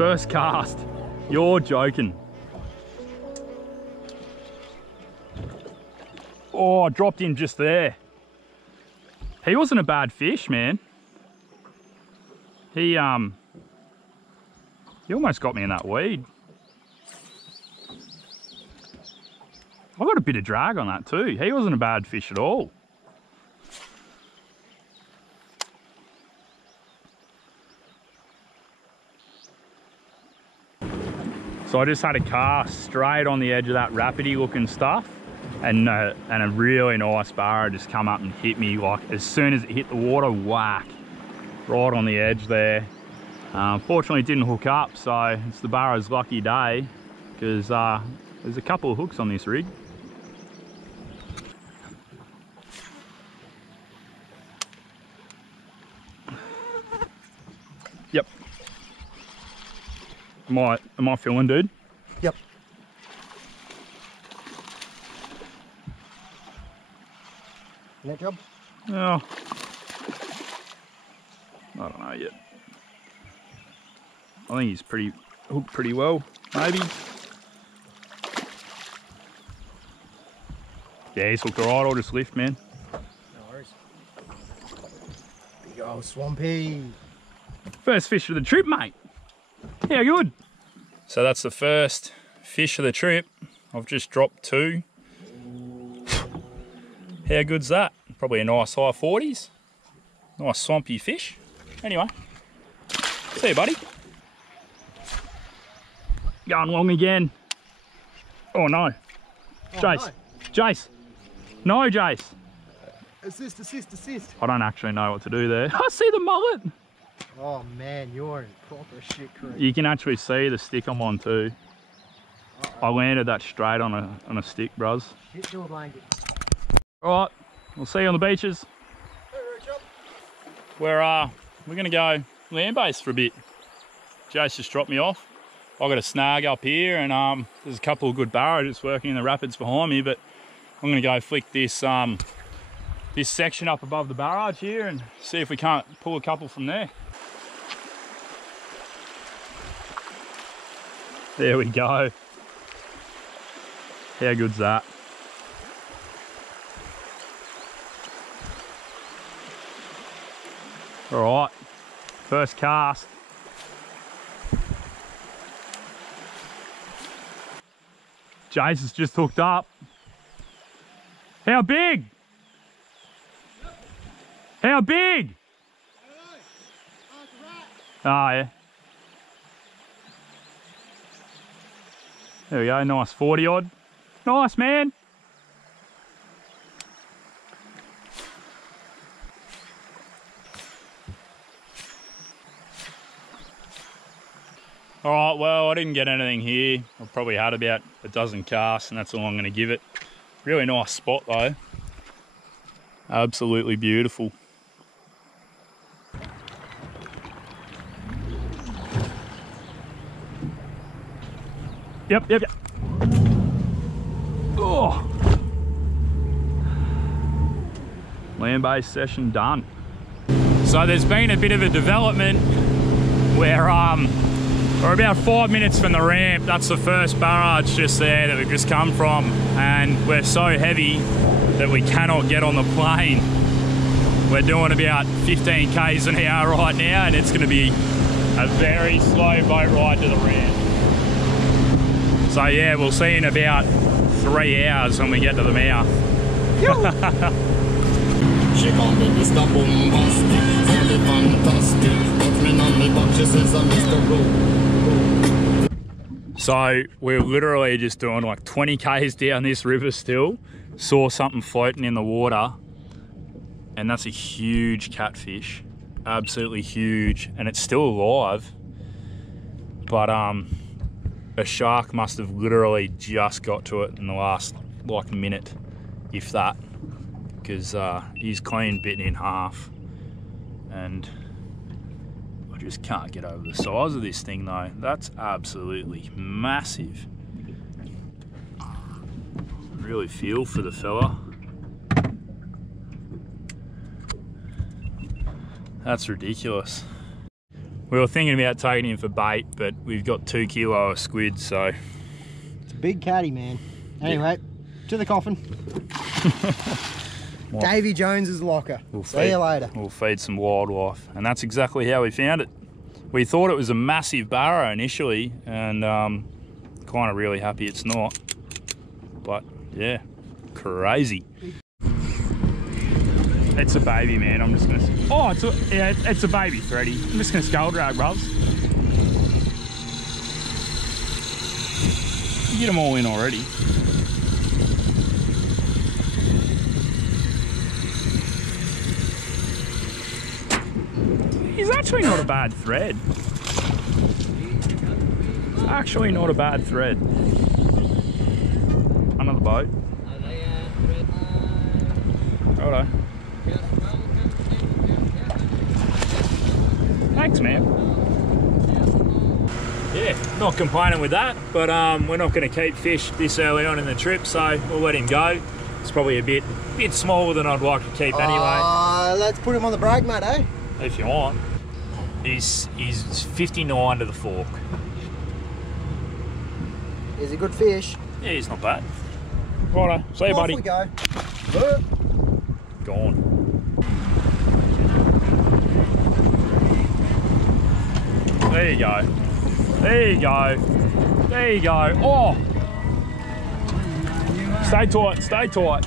First cast. You're joking. Oh, I dropped him just there. He wasn't a bad fish, man. He almost got me in that weed. I got a bit of drag on that too. He wasn't a bad fish at all. So I just had a cast straight on the edge of that rapidy looking stuff, and a really nice barra just come up and hit me, like as soon as it hit the water, whack, right on the edge there. Fortunately it didn't hook up, so it's the barra's lucky day, because there's a couple of hooks on this rig. Yep. Am I filling, dude? Yep. Net job? Oh, I don't know yet. I think he's hooked pretty well, maybe. Yeah, he's hooked alright. I'll just lift, man. No worries. Big old swampy. First fish of the trip, mate. How good? So that's the first fish of the trip. I've just dropped 2. How good's that? Probably a nice high 40s. Nice swampy fish. Anyway, see you, buddy. Going long again. Oh no. Oh, Jace. No. Jace. No, Jace. Assist. I don't actually know what to do there. I see the mullet. Oh man, you're in proper shit crew. You can actually see the stick I'm on too. I landed that straight on a stick, bros. Hit your blanket. Alright, we'll see you on the beaches. We're gonna go land-based for a bit. Jace just dropped me off. I've got a snag up here, and there's a couple of good barra just working in the rapids behind me, but I'm gonna go flick this this section up above the barrage here and see if we can't pull a couple from there. There we go. How good's that? All right, first cast. Jace has just hooked up. How big? How big? Oh yeah. There we go, nice 40 odd. Nice, man. All right, well, I didn't get anything here. I probably had about a dozen casts, and that's all I'm going to give it. Really nice spot though. Absolutely beautiful. Yep. Oh. Land-based session done. So there's been a bit of a development where we're about 5 minutes from the ramp. That's the first barrage just there that we've just come from, and we're so heavy that we cannot get on the plane. We're doing about 15 k's an hour right now, and it's going to be a very slow boat ride to the ramp. So yeah, we'll see in about 3 hours when we get to the mouth. She called me Mr. Bombastic, very fantastic. Put me on me butt, she says I'm Mr. Rowe. So we're literally just doing like 20 k's down this river still. Saw something floating in the water, and that's a huge catfish, absolutely huge, and it's still alive. But a shark must have literally just got to it in the last like minute, if that, because he's clean bitten in half, and I just can't get over the size of this thing though. That's absolutely massive. Really feel for the fella. That's ridiculous. We were thinking about taking him for bait, but we've got 2 kilo of squid, so. It's a big catty, man. Anyway, to the coffin. Davy Jones's locker. See you later. We'll feed some wildlife, and that's exactly how we found it. We thought it was a massive barra initially, and kind of really happy it's not. But yeah, crazy. It's a baby, man. I'm just gonna. Oh, it's a baby thready. I'm just gonna skull drag, bruvs. Get them all in already. He's actually not a bad thread. Actually not a bad thread. Under the boat. Righto. Thanks, man. Yeah, not complaining with that, but we're not going to keep fish this early on in the trip, so we'll let him go. It's probably a bit smaller than I'd like to keep anyway. Let's put him on the break, mate, eh? If you want. He's 59 to the fork. He's a good fish. Yeah, he's not bad. Righto, see you, buddy. Off we go. Gone. There you go. There you go. There you go. Oh! Stay tight, stay tight.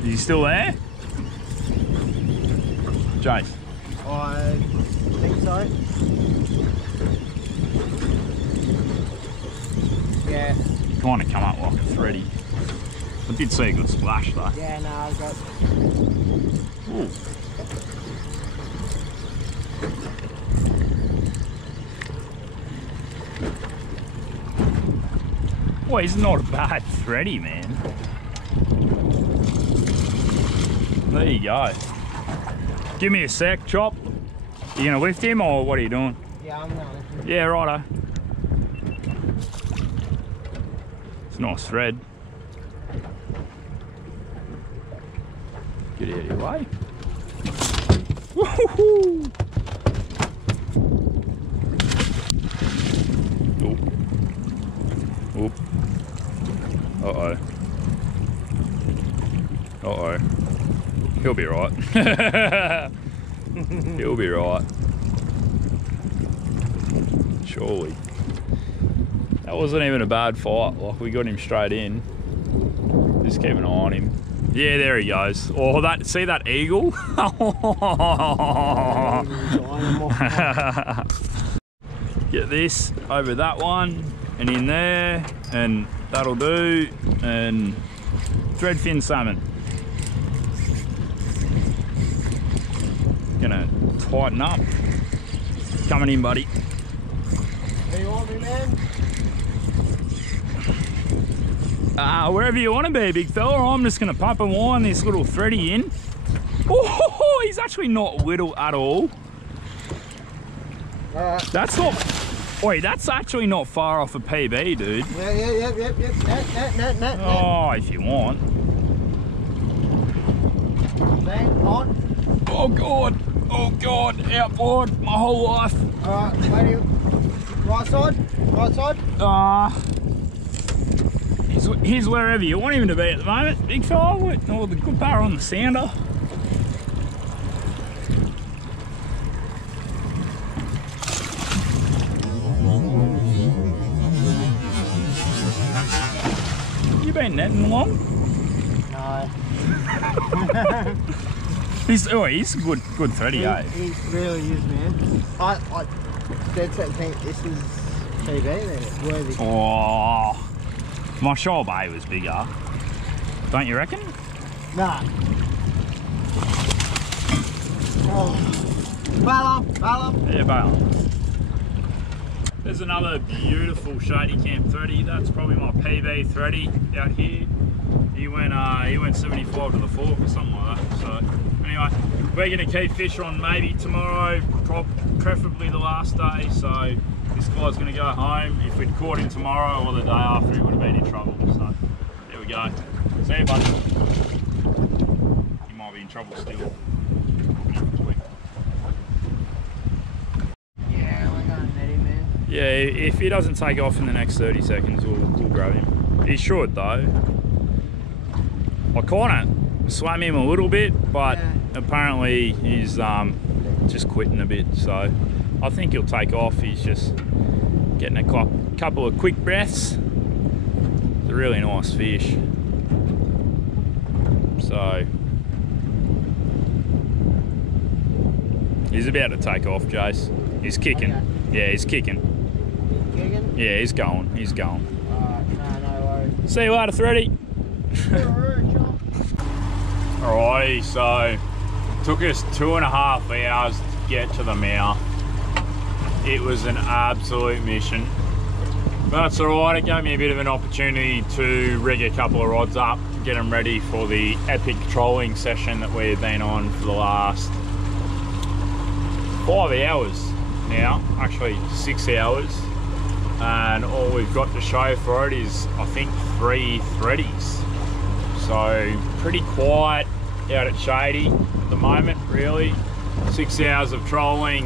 Is he still there? Jace? I think so. Yeah. Kind of come up like a thready. I did see a good splash though. Yeah, no, I've got. Ooh. Well, he's not a bad thready, man. There you go. Give me a sec, Chop. You gonna lift him or what are you doing? Yeah, I'm gonna lift him. Yeah, righto. It's a nice thread. Get out of your way. Woohoo! Oop. Oop. Uh-oh. Uh-oh. He'll be right. He'll be right. Surely. That wasn't even a bad fight. Like, we got him straight in. Just keep an eye on him. Yeah, there he goes. Oh, that, see that eagle? Get this over that one and in there, and that'll do. And threadfin salmon. Gonna tighten up. Coming in, buddy. Where you want me, man? Wherever you want to be, big fella. I'm just gonna pump and wind this little thready in. Oh, he's actually not little at all. Alright. That's not. Wait, that's actually not far off a PB, dude. Yeah. Net. Oh, if you want. Bang, on. Oh god. Oh god. Outboard my whole life. Alright, wait. Right side. He's wherever you want him to be at the moment, big fella. Oh, the good power on the sounder. You been netting along? No. He's a good thready, eh? He really is, man. I dead set think this is PB there, worthy. Oh, my shoal bay was bigger. Don't you reckon? Nah. Oh. Barra. Yeah, Barra. There's another beautiful Shady Camp thready. That's probably my PB thready out here. He went 75 to the fork or something like that. So anyway, we're gonna keep fish on maybe tomorrow, preferably the last day. So this guy's gonna go home. If we'd caught him tomorrow or the day after, he would have been in trouble. So there we go. See you, buddy. might be in trouble still. Yeah, we're gonna net him, man. Yeah, if he doesn't take off in the next 30 seconds, we'll grab him. He should though. I kind of swam him a little bit, but apparently he's just quitting a bit. So I think he'll take off. He's just getting a couple of quick breaths. It's a really nice fish. So he's about to take off, Jace. He's kicking. Okay. Yeah, he's kicking. Kicking? Yeah, he's going. He's going. Alright, no worries. See you later, Thready. Alrighty, so it took us 2.5 hours to get to the mouth. It was an absolute mission. But that's alright, it gave me a bit of an opportunity to rig a couple of rods up, get them ready for the epic trolling session that we've been on for the last 5 hours now, actually 6 hours. And all we've got to show for it is, I think, 3 threadies. So pretty quiet out at Shady at the moment, really. 6 hours of trolling,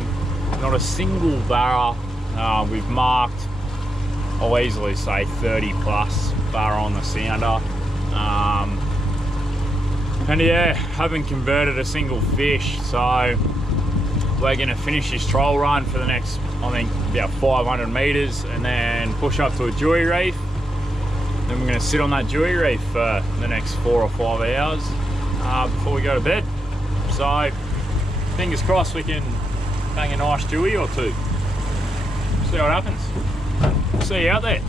not a single barra. We've marked, I'll easily say 30 plus barra on the sounder. And yeah, haven't converted a single fish. So we're gonna finish this troll run for the next, I think, about 500 meters and then push up to a dewy reef. Then we're gonna sit on that dewy reef for the next 4 or 5 hours before we go to bed. So fingers crossed we can bang a nice dewy or two. See what happens. See you out there.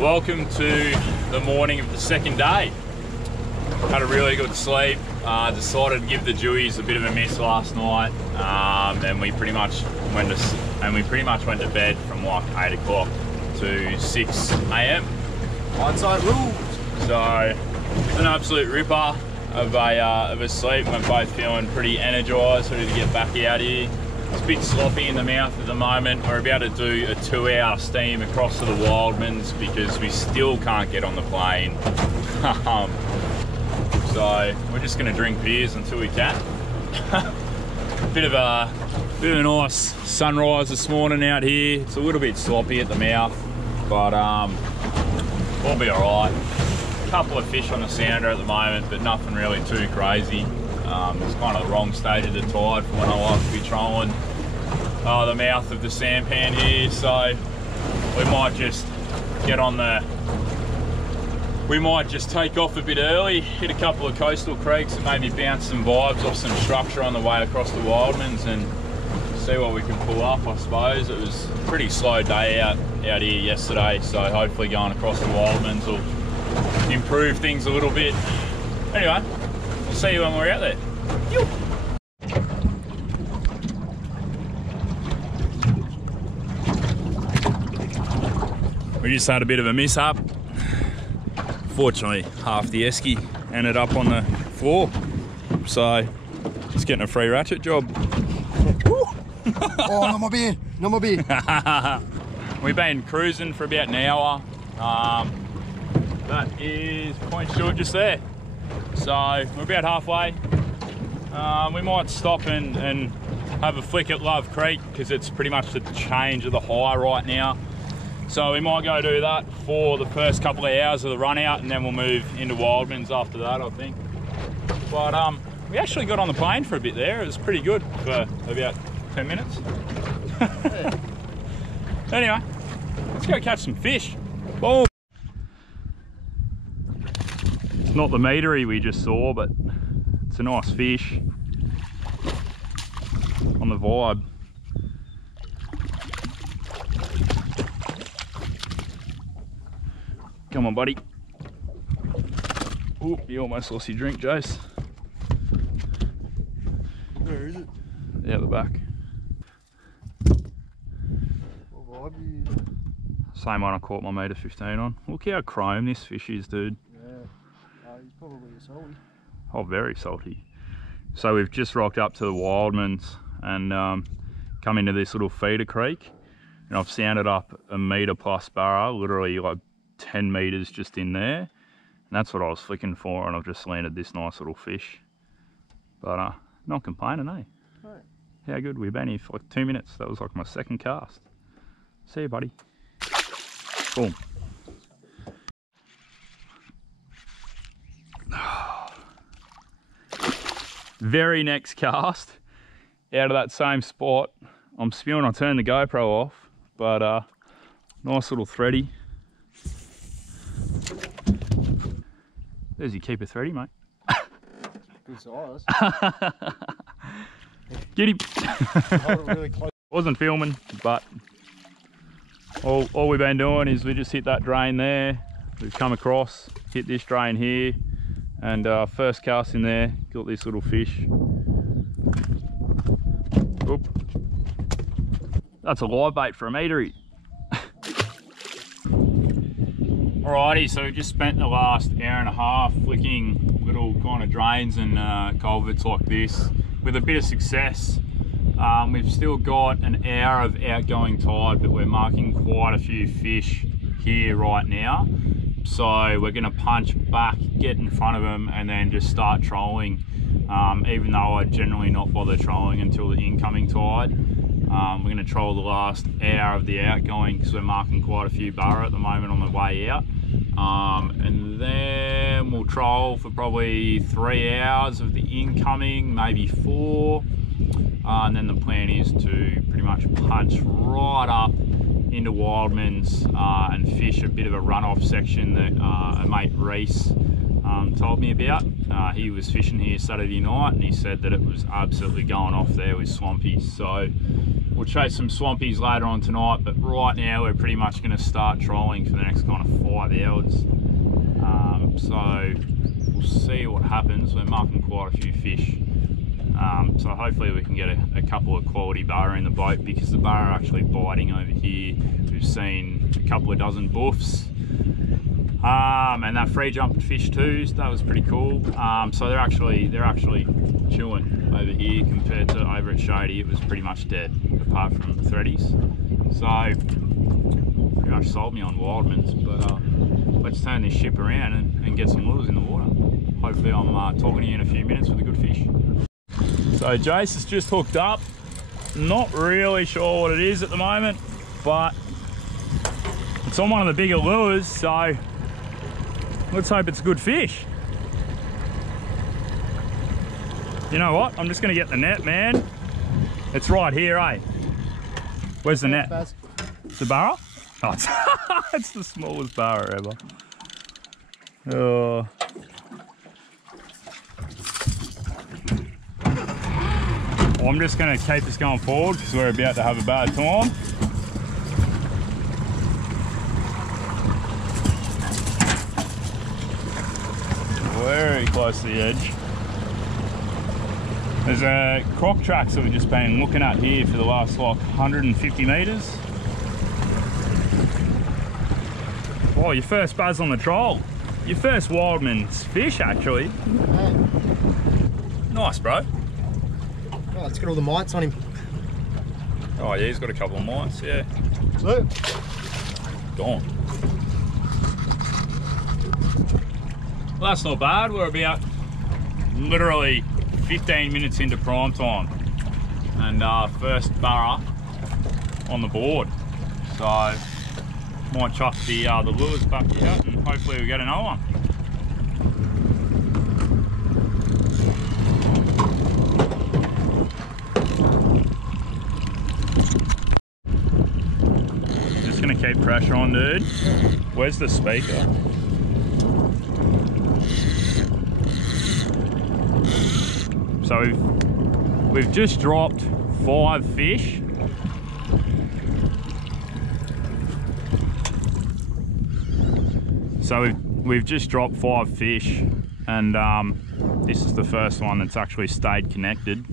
Welcome to the morning of the second day. Had a really good sleep. Decided to give the dewies a bit of a miss last night, and we pretty much went to bed from like 8 o'clock to 6 AM. Onside rules. So it's an absolute ripper of a sleep. We're both feeling pretty energised, ready to get back out here. It's a bit sloppy in the mouth at the moment. We're about to do a 2-hour steam across to the Wildmans because we still can't get on the plane. So we're just going to drink beers until we can. Bit of a nice sunrise this morning out here. It's a little bit sloppy at the mouth, but we'll be all right. A couple of fish on the sounder at the moment, but nothing really too crazy. It's kind of the wrong stage of the tide for when I like to be trolling the mouth of the sampan here, so we might just get on the. We might just take off a bit early, hit a couple of coastal creeks and maybe bounce some vibes off some structure on the way across the Wildmans and see what we can pull up, I suppose. It was a pretty slow day out here yesterday, so hopefully going across the Wildmans will improve things a little bit. Anyway, we'll see you when we're out there. Yo. We just had a bit of a mishap. Fortunately, half the esky ended up on the floor, so just getting a free ratchet job. Oh, no more beer, no more beer. We've been cruising for about an hour. That is Point Stewart just there. So we're about halfway. We might stop and have a flick at Love Creek because it's pretty much the change of the high right now. So we might go do that for the first couple of hours of the run out and then we'll move into Wildmans after that, I think. But we actually got on the plane for a bit there. It was pretty good for about 10 minutes. Anyway, let's go catch some fish. Boom. It's not the meatery we just saw, but it's a nice fish on the vibe. Come on, buddy. Oh, you almost lost your drink, Jace. Where is it? Out the back. What vibe is it? Same one I caught my meter 15 on. Look how chrome this fish is, dude. Yeah. He's probably a salty. Oh, very salty. So we've just rocked up to the Wildmans and come into this little feeder creek. And I've sounded up a metre plus barra, literally like 10 meters just in there, that's what I was flicking for, and I've just landed this nice little fish. But not complaining, eh? Right. How good? We've been here for like 2 minutes. That was like my second cast. See you, buddy. Boom. Very next cast, out of that same spot. I'm spewing, I turned the GoPro off, but nice little thready. There's your keeper thready, mate. Good size. Get him. Hold it really close. Wasn't filming, but all we've been doing is we just hit that drain there. We've come across, hit this drain here, and first cast in there, got this little fish. Oop. That's a live bait for a meatery. Alrighty, so we just spent the last hour and a half flicking little kind of drains and culverts like this with a bit of success. We've still got an hour of outgoing tide, but we're marking quite a few fish here right now. So we're going to punch back, get in front of them, and then just start trolling. Even though I generally not bother trolling until the incoming tide. We're going to troll the last hour of the outgoing because we're marking quite a few Barra at the moment on the way out. And then we'll troll for probably 3 hours of the incoming, maybe 4. And then the plan is to pretty much punch right up into Wildman's and fish a bit of a runoff section that a mate Reese told me about. He was fishing here Saturday night and he said that it was absolutely going off there with swampies. So we'll chase some swampies later on tonight, but right now we're pretty much going to start trolling for the next kind of 5 hours. So we'll see what happens. We're marking quite a few fish. So hopefully we can get a couple of quality Barra in the boat, because the Barra are actually biting over here. We've seen a couple of dozen buffs. And that free jumped fish too, so that was pretty cool. So they're actually chewing over here compared to over at Shady. It was pretty much dead, apart from the threadies. So pretty much sold me on Wildman's, but let's turn this ship around and get some lures in the water. Hopefully I'm talking to you in a few minutes with a good fish. So Jace has just hooked up. Not really sure what it is at the moment, but it's on one of the bigger lures, so let's hope it's a good fish. You know what? I'm just going to get the net, man. It's right here, eh? Where's the net? It's the Barra? Oh, it's the smallest Barra ever. Oh. Well, I'm just going to keep this going forward because we're about to have a bad time. Very close to the edge. There's a croc tracks that we've just been looking at here for the last like 150 metres. Oh, your first buzz on the troll. Your first Wildman's fish, actually. Nice, bro. Oh, it's got all the mites on him. Oh yeah, he's got a couple of mites, yeah. Look. Gone. Well, that's not bad. We're about literally 15 minutes into prime time. And first Barra on the board. So might chuck the lures back out and hopefully we get another one. Just gonna keep pressure on, dude. Where's the speaker? So we've just dropped 5 fish. So we've just dropped 5 fish, and this is the first one that's actually stayed connected.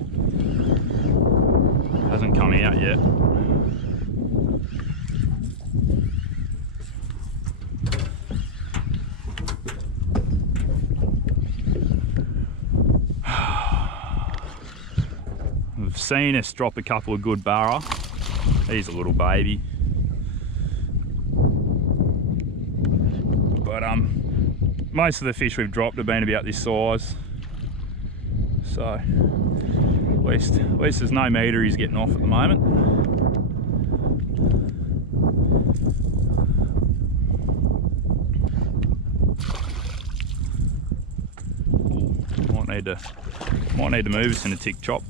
Hasn't come out yet. We've seen us drop a couple of good Barra. He's a little baby. But most of the fish we've dropped have been about this size. So at least there's no meter he's getting off at the moment. Might need to move us in a tick chop.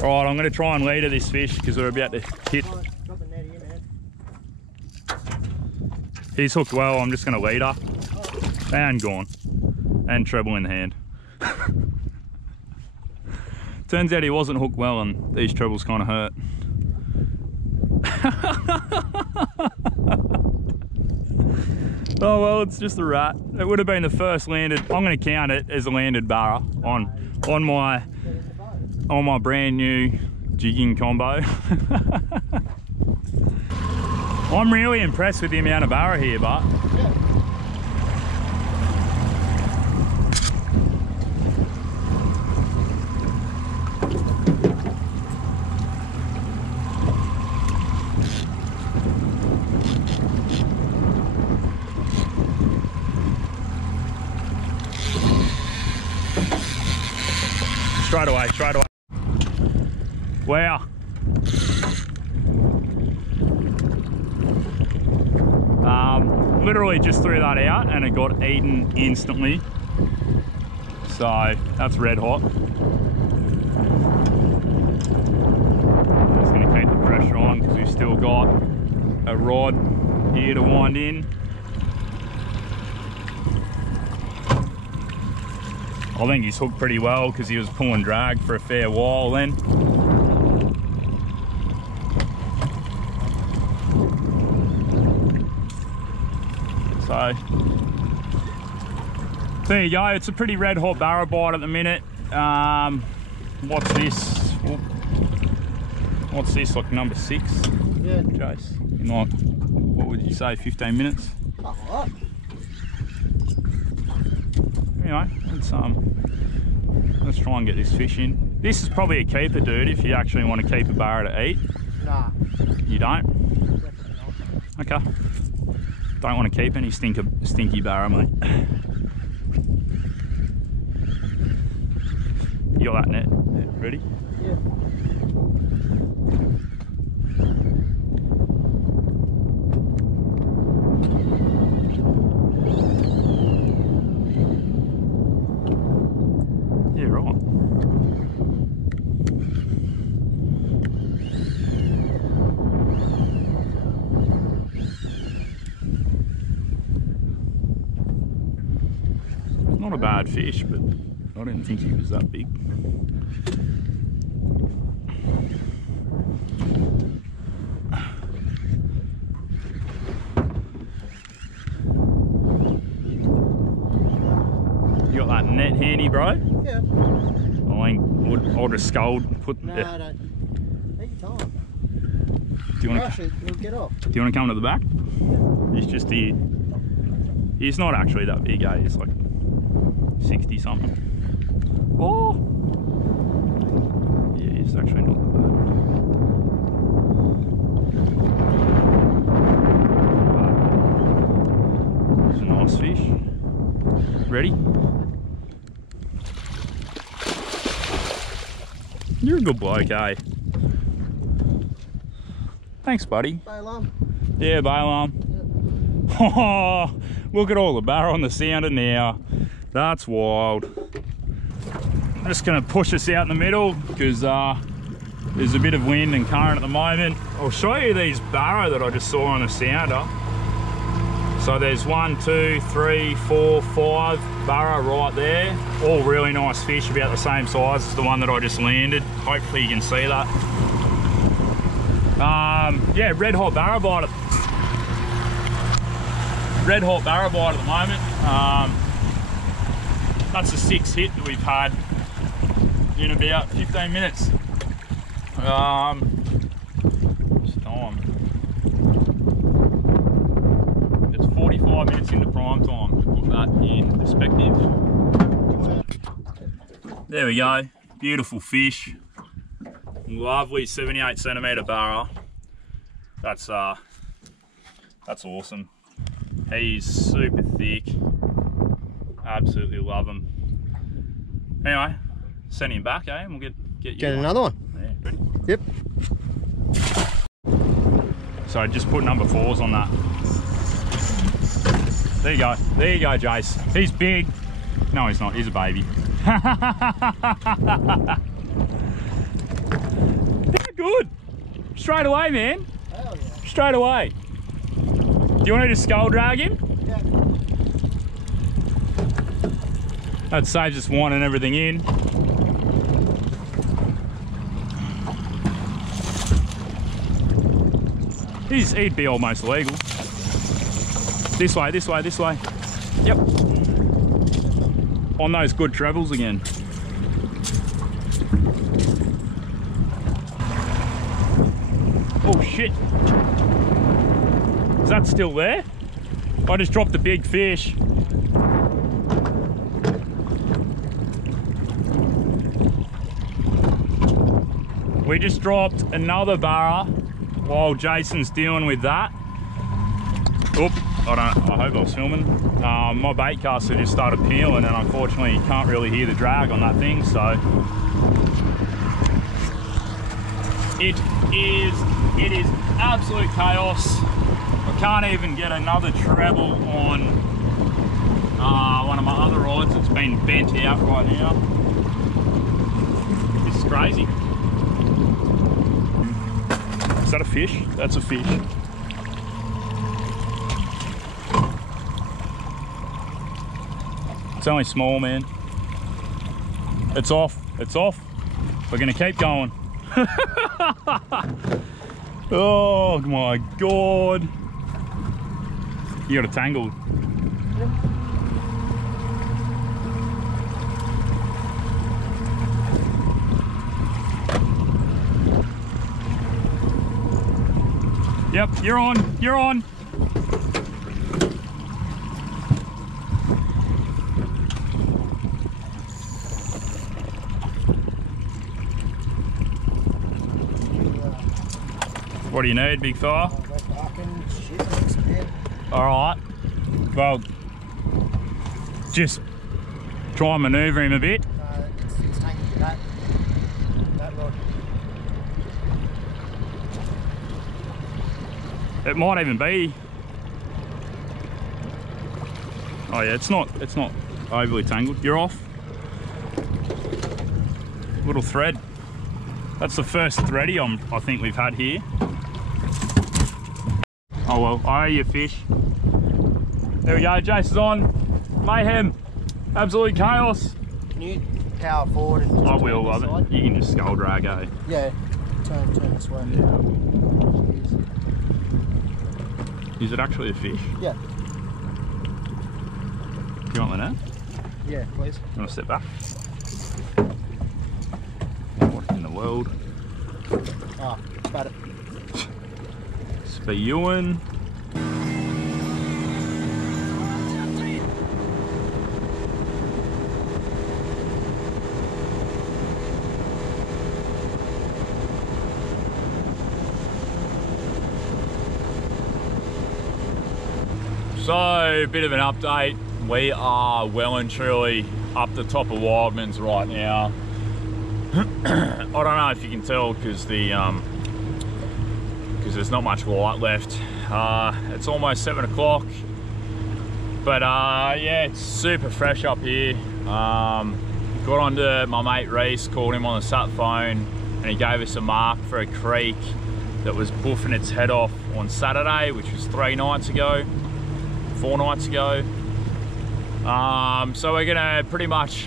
Right, I'm going to try and leader this fish because we're about to hit. He's hooked well, I'm just going to lead her. And gone. And treble in the hand. Turns out he wasn't hooked well and these trebles kind of hurt. Oh well, it's just a rat. It would have been the first landed, I'm going to count it as a landed barra on my brand new jigging combo. I'm really impressed with the amount of barra here, but straight away. Wow. Literally just threw that out and it got eaten instantly. So that's red hot. Just gonna keep the pressure on because we've still got a rod here to wind in. I think he's hooked pretty well because he was pulling drag for a fair while then. So there you go, it's a pretty red hot barra bite at the minute. What's this? What's this, like number 6? Yeah. Jace, in like, what would you say, 15 minutes? Oh, Anyway, let's try and get this fish in. This is probably a keeper, dude, if you actually want to keep a barra to eat. nah. You don't? Definitely not. Okay. Don't want to keep any stinky barra, mate. You got that net? Ready? Yeah. Yeah, right. Not a bad fish, but I didn't think he was that big. You got that net handy, bro? Yeah. I mean, I'll just scold. Put. No, Yeah. don't. Take your time. Do you want Rush it, it'll get off. to? Do you want to come to the back? Yeah. He's just here. He's not actually that big, eh? He's like 60 something. Oh! Yeah, he's actually not that bad. It's a nice fish. Ready? You're a good bloke, eh? Thanks, buddy. Balaam. Yeah, Balaam. Oh, look at all the barra on the sounder now. That's wild. I'm just going to push us out in the middle because there's a bit of wind and current at the moment. I'll show you these barra that I just saw on the sounder. So there's 1, 2, 3, 4, 5 barra right there. All really nice fish, about the same size as the one that I just landed. Hopefully you can see that. Yeah, red hot barra bite. Red hot barra bite at the moment. That's the 6th hit that we've had in about 15 minutes. It's time. It's 45 minutes into prime time, to put that in perspective. There we go, beautiful fish. Lovely 78 centimetre Barra. That's awesome. He's super thick. Absolutely love him. Anyway, send him back, eh? And we'll get another one. Yeah, ready? Yep. So just put number 4s on that. There you go. There you go, Jace. He's big. No, he's not. He's a baby. Good. Straight away, man. Hell yeah. Straight away. Do you want me to skull drag him? Yeah. That saves us winding everything in. He'd be almost legal. This way, this way, this way. Yep. On those good trebles again. Oh shit. Is that still there? I just dropped a big fish. We just dropped another Barra while Jason's dealing with that. Oop, I hope I was filming. My bait caster just started peeling and unfortunately you can't really hear the drag on that thing, so. It is absolute chaos. I can't even get another treble on one of my other rods. It's been bent out right now. This is crazy. Is that a fish? That's a fish. It's only small, man. It's off. It's off. We're gonna keep going. Oh my God. You got it tangled. Yep, you're on, you're on. What do you need, big fella? All right. Well, just try and manoeuvre him a bit. It's hanging to that rod. It might even be. Oh yeah, it's not overly tangled. You're off. Little thread. That's the first thready I think we've had here. Oh well, I owe you a fish. There we go, Jason's on. Mayhem. Absolute chaos. Can you power forward and I will, love it. You can just skull drag, eh? Yeah, turn this way. Yeah. Is it actually a fish? Yeah. Do you want the net? Yeah, please. You want to step back? What in the world? Ah, spat it. Spewing. So, a bit of an update. We are well and truly up the top of Wildman's right now. I don't know if you can tell because there's not much light left. It's almost 7 o'clock, but yeah, it's super fresh up here. Got onto my mate Reese, called him on the sat phone, and he gave us a mark for a creek that was buffing its head off on Saturday, which was 4 nights ago. So we're gonna pretty much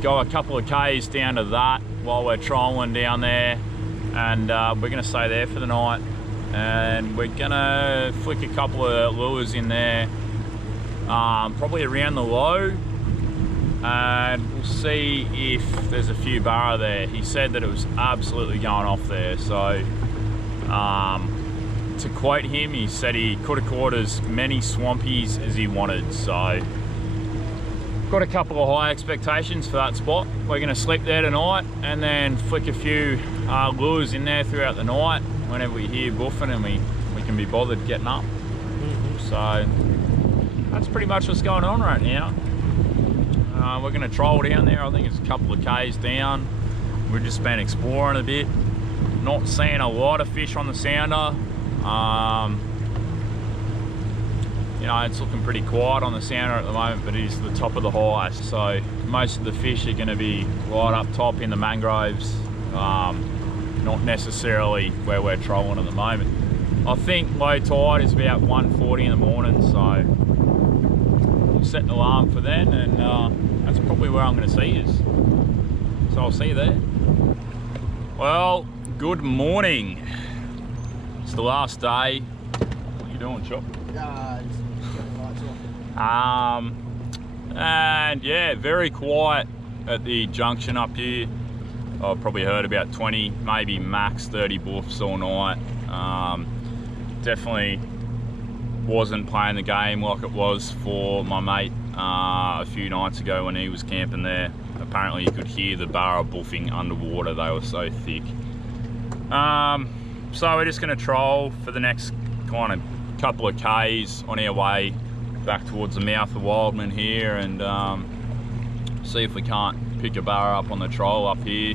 go a couple of Ks down to that while we're trolling down there, and we're gonna stay there for the night, and we're gonna flick a couple of lures in there, probably around the low, and we'll see if there's a few Barra there. He said that it was absolutely going off there, so to quote him, he said he could have caught as many swampies as he wanted. So got got a couple of high expectations for that spot. We're going to sleep there tonight and then flick a few lures in there throughout the night whenever we hear boofing and we can be bothered getting up. So that's pretty much what's going on right now. We're going to troll down there. I think it's a couple of Ks down. We've just been exploring a bit. Not seeing a lot of fish on the sounder. You know, it's looking pretty quiet on the sounder at the moment, but it is the top of the high. So most of the fish are going to be right up top in the mangroves. Not necessarily where we're trolling at the moment. I think low tide is about 1:40 in the morning, so we'll set an alarm for then, and that's probably where I'm going to see you. So I'll see you there. Well, good morning. It's the last day. What are you doing, Chop? Just getting the lights off. And yeah, very quiet at the junction up here. I've probably heard about 20, maybe max 30 boofs all night. Definitely wasn't playing the game like it was for my mate a few nights ago when he was camping there. Apparently you could hear the Barra boofing underwater, they were so thick. So we're just going to troll for the next kind of couple of Ks on our way back towards the mouth of Wildman here, and see if we can't pick a Barra up on the troll up here,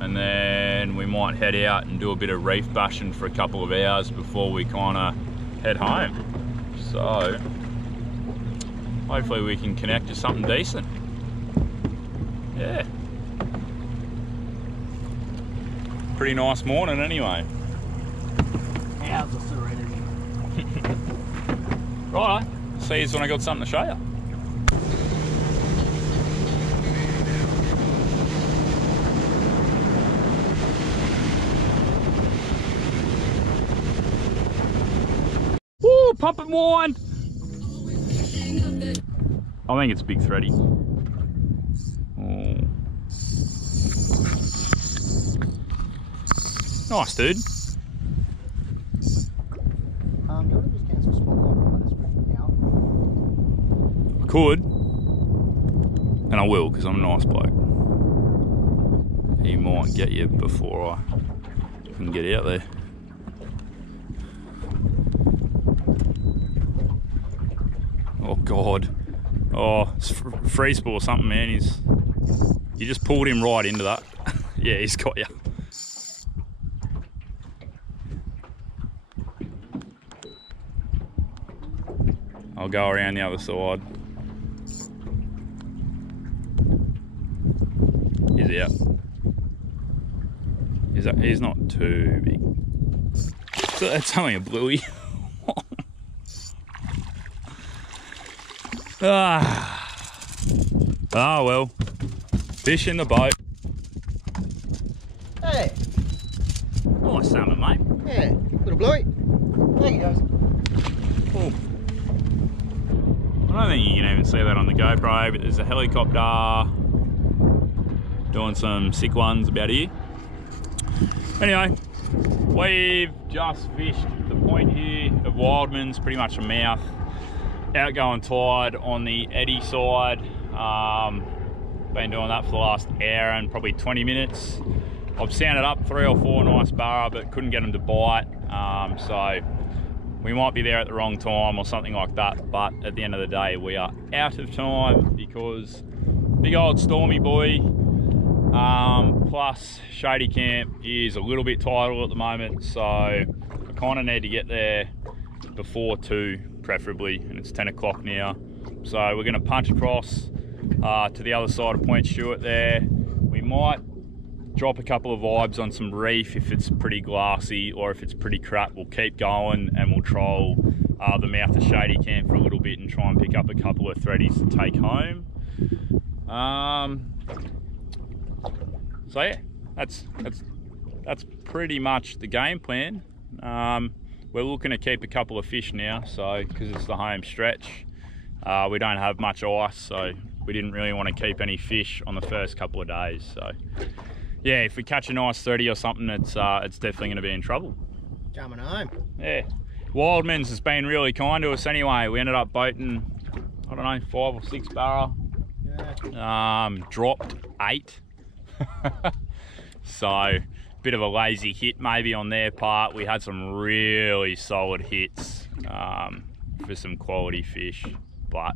and then we might head out and do a bit of reef bashing for a couple of hours before we kind of head home. So hopefully we can connect to something decent. Yeah, pretty nice morning anyway. How's the serenity? Right, see you when I got something to show you. Woo, pumping wine. I think it's big thready. Oh. Nice, dude. You want to just cancel spotlight on this now? I could, and I will, because I'm a nice bloke. He might get you before I can get out there. Oh God. Oh, it's freeze ball or something, man. You just pulled him right into that. Yeah, he's got you. I'll go around the other side. He's out. He's not too big. So it's only a bluey. Ah, well. Fish in the boat. Hey. Nice salmon, mate. Yeah, little bluey. There he goes. Oh. I don't think you can even see that on the GoPro, but there's a helicopter doing some sick ones about here. Anyway, we've just fished the point here of Wildman's, pretty much a mouth. Outgoing tide on the eddy side. Been doing that for the last hour and probably 20 minutes. I've sounded up 3 or 4 nice Barra, but couldn't get them to bite. So we might be there at the wrong time or something like that. But at the end of the day, we are out of time because big old stormy boy. Plus Shady Camp is a little bit tidal at the moment, so I kind of need to get there before 2 preferably, and it's 10 o'clock now. So we're going to punch across to the other side of Point Stewart there. We might drop a couple of vibes on some reef if it's pretty glassy, or if it's pretty crap we'll keep going and we'll troll the mouth of Shady Camp for a little bit and try and pick up a couple of threadies to take home. So yeah, that's pretty much the game plan. We're looking to keep a couple of fish now, so because it's the home stretch. We don't have much ice, so we didn't really want to keep any fish on the first couple of days. So yeah, if we catch a nice 30 or something, it's definitely going to be in trouble. Coming home. Yeah, Wildman's has been really kind to us anyway. We ended up boating, I don't know, 5 or 6 Barra Dropped 8. So bit of a lazy hit maybe on their part. We had some really solid hits for some quality fish, but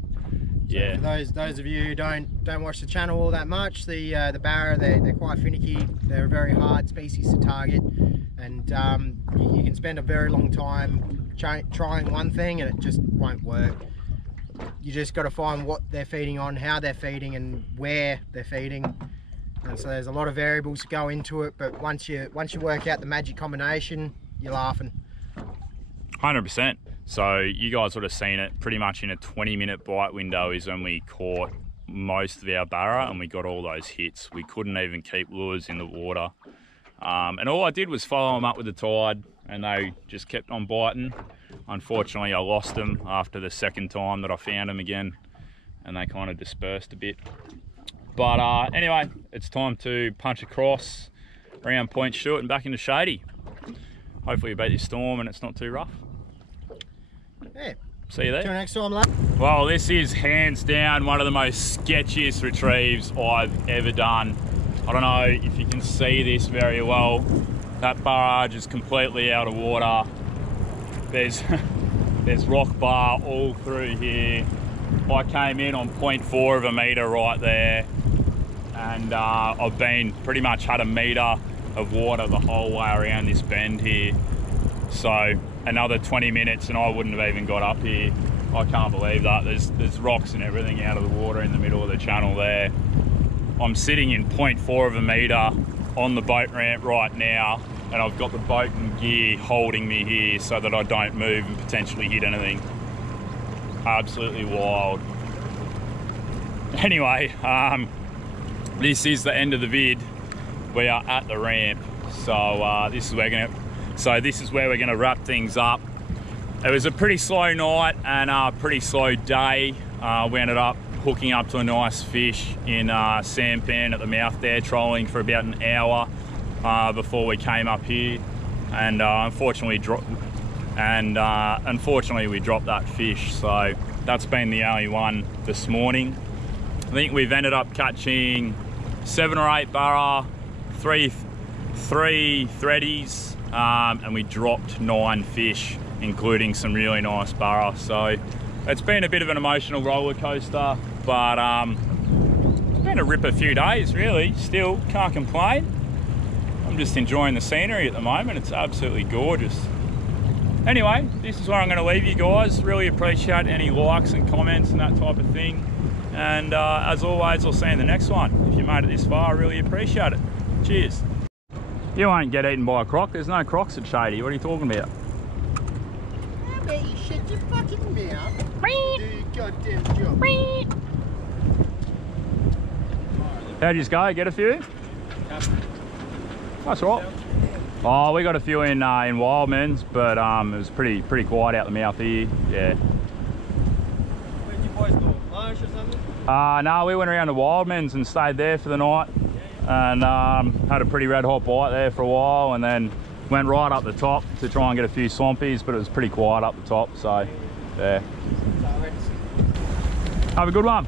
yeah. So for those of you who don't watch the channel all that much, the Barra, they're quite finicky. They're a very hard species to target, and you can spend a very long time trying one thing and it just won't work. You just got to find what they're feeding on, how they're feeding, and where they're feeding. And so there's a lot of variables to go into it, but once you work out the magic combination, you're laughing. 100%. So you guys would have seen it pretty much in a 20-minute bite window is when we caught most of our Barra, and we got all those hits. We couldn't even keep lures in the water. And all I did was follow them up with the tide, and they just kept on biting. Unfortunately, I lost them after the second time that I found them again, and they kind of dispersed a bit. But anyway, it's time to punch across around Point Stewart and back into Shady. Hopefully we beat this storm and it's not too rough. Yeah. See you there. Till next time, lad. Well, this is hands down one of the most sketchiest retrieves I've ever done. I don't know if you can see this very well. That barrage is completely out of water. There's rock bar all through here. I came in on 0.4 of a metre right there, and I've been pretty much had a metre of water the whole way around this bend here. So another 20 minutes and I wouldn't have even got up here. I can't believe that. There's rocks and everything out of the water in the middle of the channel there. I'm sitting in 0.4 of a metre on the boat ramp right now, and I've got the boat and gear holding me here so that I don't move and potentially hit anything. Absolutely wild. Anyway, this is the end of the vid. We are at the ramp, so this is where we're gonna wrap things up. It was a pretty slow night and a pretty slow day. We ended up hooking up to a nice fish in sampan at the mouth there, trolling for about an hour before we came up here, and unfortunately we dropped that fish. So that's been the only one this morning. I think we've ended up catching 7 or 8 Barra, three threadies, and we dropped 9 fish, including some really nice Barra. So it's been a bit of an emotional roller coaster, but it's been a ripper few days really. Still can't complain. I'm just enjoying the scenery at the moment. It's absolutely gorgeous. Anyway, this is where I'm going to leave you guys. Really appreciate any likes and comments and that type of thing. And as always, I'll see you in the next one. If you made it this far, I really appreciate it. Cheers. You won't get eaten by a croc. There's no crocs at Shady. What are you talking about? I bet you shut your fucking mouth. Do your goddamn job. How'd you just go? Get a few? That's right. Oh, we got a few in Wildman's, but it was pretty quiet out the mouth here. Yeah. Where'd you boys go? Lunch or something? No, we went around to Wildman's and stayed there for the night, and had a pretty red hot bite there for a while, and then went right up the top to try and get a few swampies, but it was pretty quiet up the top, so yeah. Have a good one.